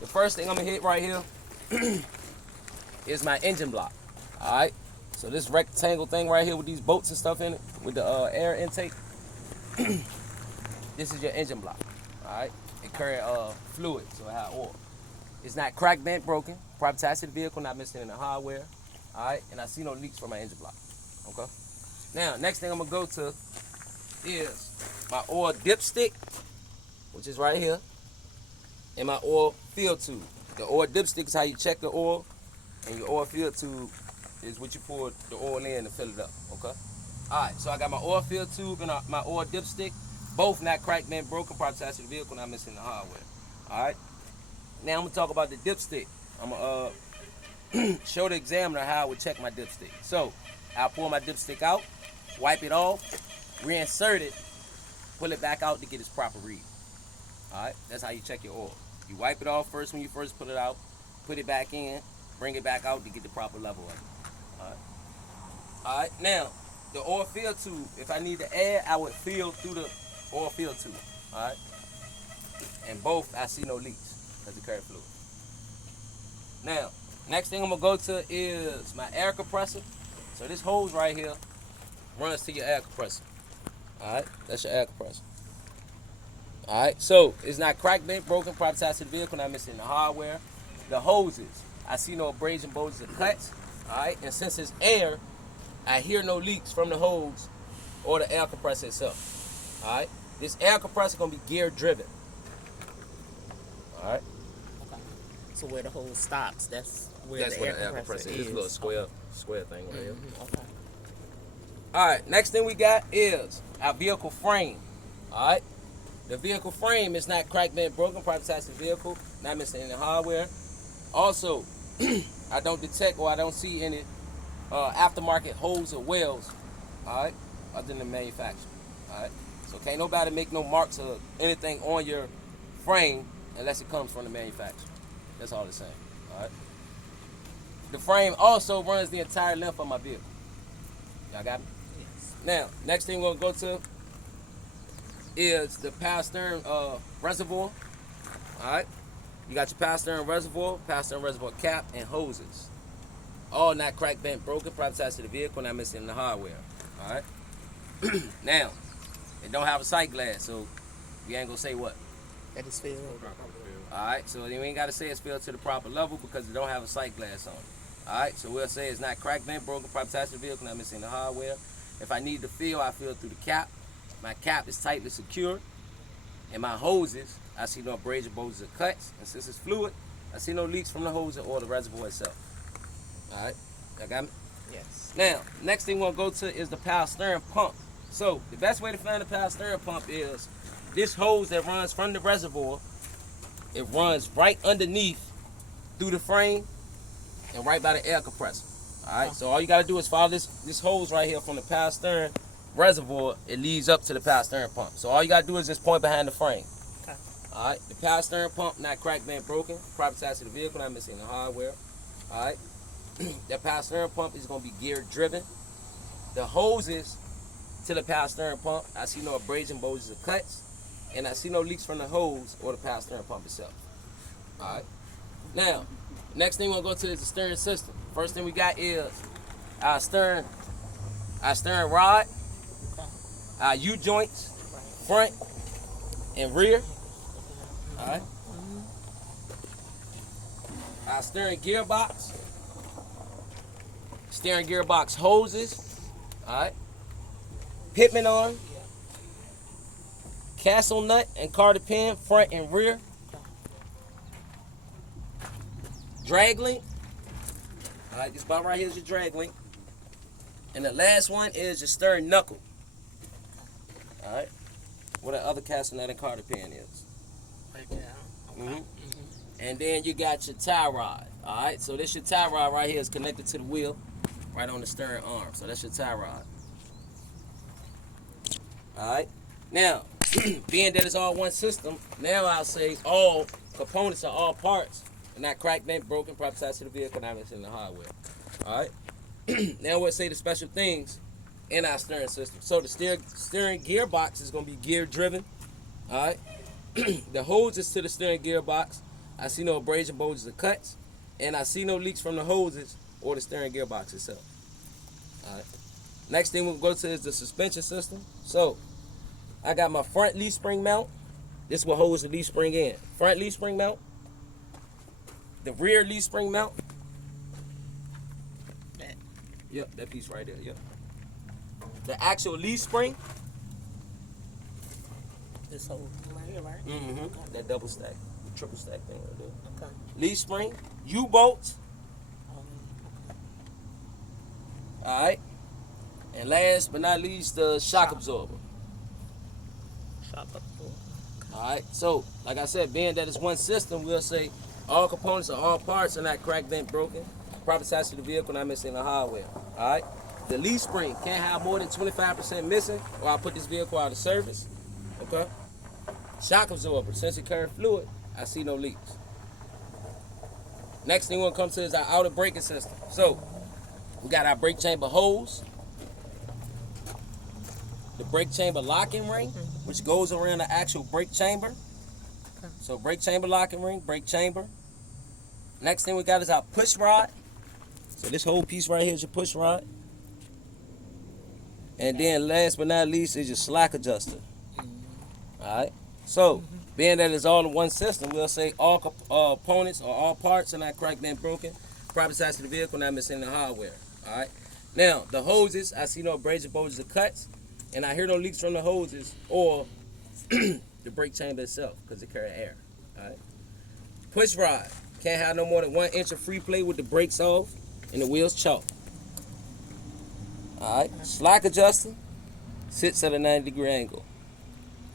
the first thing I'm gonna hit right here is my engine block. All right. So this rectangle thing right here with these bolts and stuff in it, with the air intake, this is your engine block. All right. It carry fluid, so it has oil. It's not cracked, bent, broken. Proper attached to the vehicle, not missing in the hardware. All right. And I see no leaks from my engine block. Okay. Now, next thing I'm gonna go to is my oil dipstick, which is right here, and my oil fill tube. The oil dipstick is how you check the oil, and your oil fill tube is what you pour the oil in to fill it up, okay? All right, so I got my oil fill tube and my oil dipstick, both not cracked, bent, broken, proper attached to the vehicle, not missing the hardware. All right, now I'm gonna talk about the dipstick. I'm gonna show the examiner how I would check my dipstick. So I'll pull my dipstick out, wipe it off, reinsert it, pull it back out to get its proper read. All right, that's how you check your oil. You wipe it off first when you first put it out, put it back in, bring it back out to get the proper level of it. All right. All right. Now, the oil fill tube. If I need to add, I would fill through the oil fill tube. All right. And both, I see no leaks because it carry fluid. Now, next thing I'm gonna go to is my air compressor. So this hose right here runs to your air compressor. All right. That's your air compressor. All right, so it's not cracked, bent, broken, proper attached to the vehicle, not missing the hardware. The hoses, I see no abrasion, bulges, or cuts. All right, and since it's air, I hear no leaks from the hose or the air compressor itself. All right, this air compressor gonna be gear driven. All right. Okay. So where the hose stops, that's where That's the where air the air compressor is. This little square thing right here. Okay. All right, next thing we got is our vehicle frame. All right. The vehicle frame is not cracked, bent, broken, proper attached to the vehicle, not missing any hardware. Also, I don't detect or I don't see any aftermarket holes or wells, all right, other than the manufacturer, all right. So can't nobody make no marks or anything on your frame unless it comes from the manufacturer. That's all it's saying, all right. The frame also runs the entire length of my vehicle. Y'all got me? Yes. Now, next thing we're gonna go to is the power steering reservoir. All right, you got your power steering reservoir cap, and hoses. All not cracked, bent, broken, proper attached to the vehicle, not missing the hardware. All right. Now, it don't have a sight glass, so we ain't gonna say what. That is filled. All right, so you ain't gotta say it's filled to the proper level because it don't have a sight glass on it. All right, so we'll say it's not cracked, bent, broken, proper attached to the vehicle, not missing the hardware. If I need to fill, I fill through the cap. My cap is tightly secured, and my hoses, I see no abrasion, bulges, or cuts. And since it's fluid, I see no leaks from the hose or the reservoir itself. All right, y'all got me? Yes. Now, next thing we're gonna go to is the power steering pump. So the best way to find the power steering pump is this hose that runs from the reservoir. It runs right underneath through the frame and right by the air compressor. All right, so all you gotta do is follow this hose right here from the power steering reservoir. It leads up to the power steering pump. So all you gotta do is just point behind the frame. Okay. All right, the power steering pump not cracked, bent, broken, proper attached to the vehicle, not missing the hardware. All right, that power steering pump is gonna be gear driven. The hoses to the power steering pump, I see no abrasion, bulges, or cuts, and I see no leaks from the hose or the power steering pump itself. All right. Now, next thing we're gonna go to is the steering system. First thing we got is our steering rod, our U-joints, front and rear. All right. Our steering gearbox hoses. All right. Pitman arm, castle nut and carter pin, front and rear. Drag link. All right, this bottom right here is your drag link. And the last one is your steering knuckle. All right, where the other castle nut and carter pin is. Right there. Okay. And then you got your tie rod. All right, so this your tie rod right here is connected to the wheel, right on the steering arm. So that's your tie rod. All right, now being that it's all one system, now I'll say all components or all parts are not cracked, bent, broken, proper attached to the vehicle, not missing the hardware. All right. Now we'll say the special things in our steering system. So the steering gearbox is going to be gear driven. All right. The hoses to the steering gearbox, I see no abrasion, bulges, or cuts. And I see no leaks from the hoses or the steering gearbox itself. All right. Next thing we'll go to is the suspension system. So I got my front leaf spring mount. This will hold the leaf spring in. Front leaf spring mount. The rear leaf spring mount. That. Yep, that piece right there. Yep. The actual leaf spring. This whole right here, right? Mm-hmm. Okay. That double stack, the triple stack thing right there. Okay. Leaf spring, U-bolts. All right. And last but not least, the shock absorber. Shock absorber. All right. So, like I said, being that it's one system, we'll say all components or all parts are not cracked, bent, broken. Proper size of the vehicle, not missing the hardware. All right. The leaf spring can't have more than 25% missing, or I'll put this vehicle out of service. Okay. Shock absorber, sensor current fluid, I see no leaks. Next thing we'll come to is our outer braking system. So, we got our brake chamber hose, the brake chamber locking ring, which goes around the actual brake chamber. So, brake chamber locking ring, brake chamber. Next thing we got is our push rod. So, this whole piece right here is your push rod. And then last but not least is your slack adjuster. All right. So, being that it's all in one system, we'll say all components or all parts are not cracked and broken. Proper size of the vehicle, not missing the hardware. All right. Now, the hoses, I see no abrasion, bulges, or cuts, and I hear no leaks from the hoses or the brake chamber itself because it carry air. All right. Push rod can't have no more than 1 inch of free play with the brakes off and the wheels chalk. All right. Slack adjuster sits at a 90-degree angle.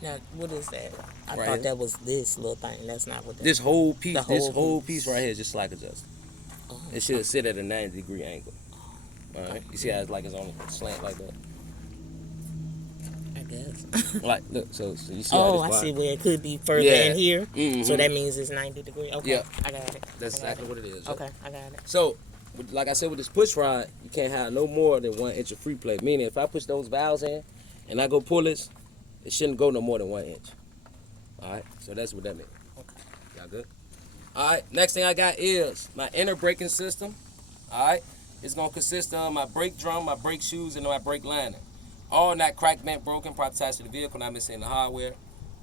Now, what is that? I Right thought here. that was this little thing. That's not what that This whole piece, The this whole whole piece. piece right here is just slack adjusted. It should sit at a 90-degree angle. All right. You see how it's like it's on a slant like that? I guess. Like, look, so you see how Oh, this I see bar- where it could be further Yeah. in here. Mhm. So that means it's 90 degrees. Okay. Yeah. I got it. That's I got exactly it. what it is. Okay, I got it. So, like I said, with this push rod, you can't have no more than 1 inch of free play. Meaning, if I push those valves in and I go pull this, it shouldn't go no more than 1 inch. All right. So that's what that means. Okay. Y'all good? All right. Next thing I got is my inner braking system. All right. It's gonna consist of my brake drum, my brake shoes, and my brake lining. All not cracked, bent, broken, proper size of the vehicle, not missing the hardware.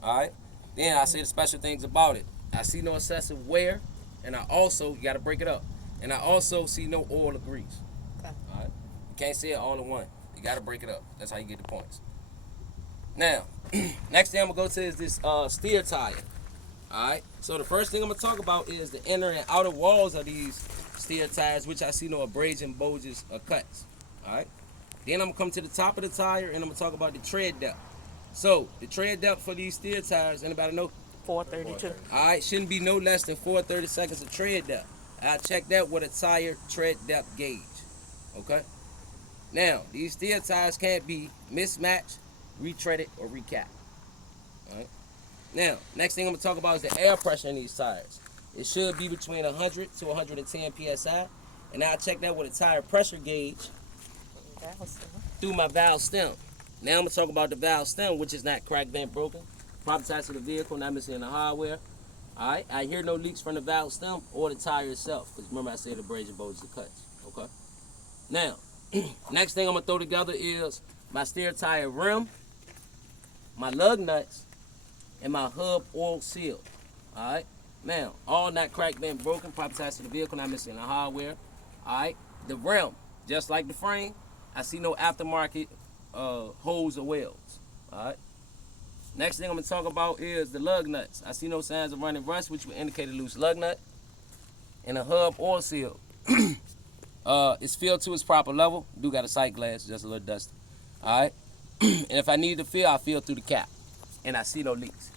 All right. Then I say the special things about it. I see no excessive wear, and I also, you gotta break it up. And I also see no oil or grease. Okay. All right. You can't see it all in one. You gotta break it up. That's how you get the points. Now, next thing I'm gonna go to is this steer tire. All right. So the first thing I'm gonna talk about is the inner and outer walls of these steer tires, which I see no abrasion, bulges, or cuts. All right. Then I'm gonna come to the top of the tire and I'm gonna talk about the tread depth. So the tread depth for these steer tires, anybody know? 432. All right, shouldn't be no less than 430 seconds of tread depth. I check that with a tire tread depth gauge. Okay. Now these steer tires can't be mismatched, retreaded, or recapped. All right. Now, next thing I'm gonna talk about is the air pressure in these tires. It should be between 100 to 110 psi, and I'll check that with a tire pressure gauge through my valve stem. Now I'm gonna talk about the valve stem, which is not cracked, bent, broken. Proper size of the vehicle, not missing the hardware. All right, I hear no leaks from the valve stem or the tire itself, because remember I said abrasion, bulges, and cuts. Okay. Now, next thing I'm gonna throw together is my steer tire rim, my lug nuts, and my hub oil seal. All right. Now, all not cracked, bent, broken. Proper size of the vehicle, not missing the hardware. All right. The rim, just like the frame, I see no aftermarket holes or welds. All right. Next thing I'm gonna talk about is the lug nuts. I see no signs of running rust, which would indicate a loose lug nut. And a hub oil seal. It's filled to its proper level. Do got a sight glass, just a little dusty. All right. And if I need to fill, I'll fill through the cap. And I see no leaks.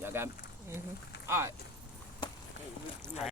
Y'all got me? Mm-hmm. All right.